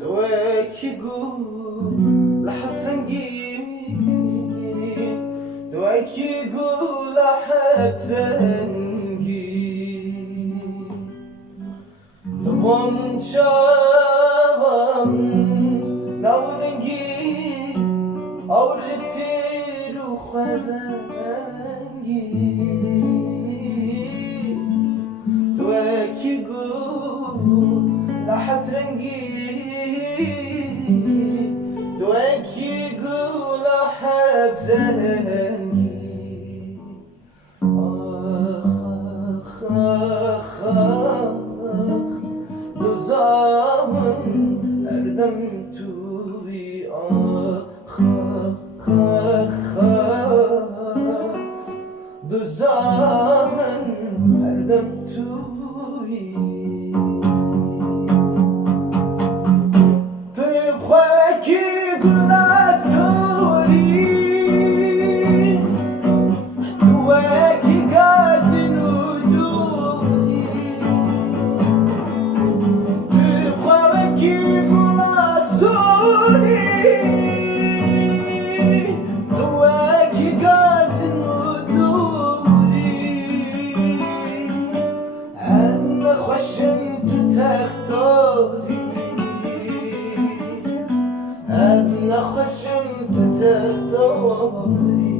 تويكي قول لحفت رنقي تويكي قول لحفت رنقي تبون شابم نودنقي أو رجتي وخذنقي تويكي قول لحفت رنقي تويكي قول لحفت رنقي آخ آخ آخ دو زمان اردم توی آخ آخ آخ دو زمان اردم توی توی خواهی گل سوری توی گازی نوجوری توی خواهی گل سوری توی گازی نوجوری از نخوشم تو تختاری از نخوشم تو تختاری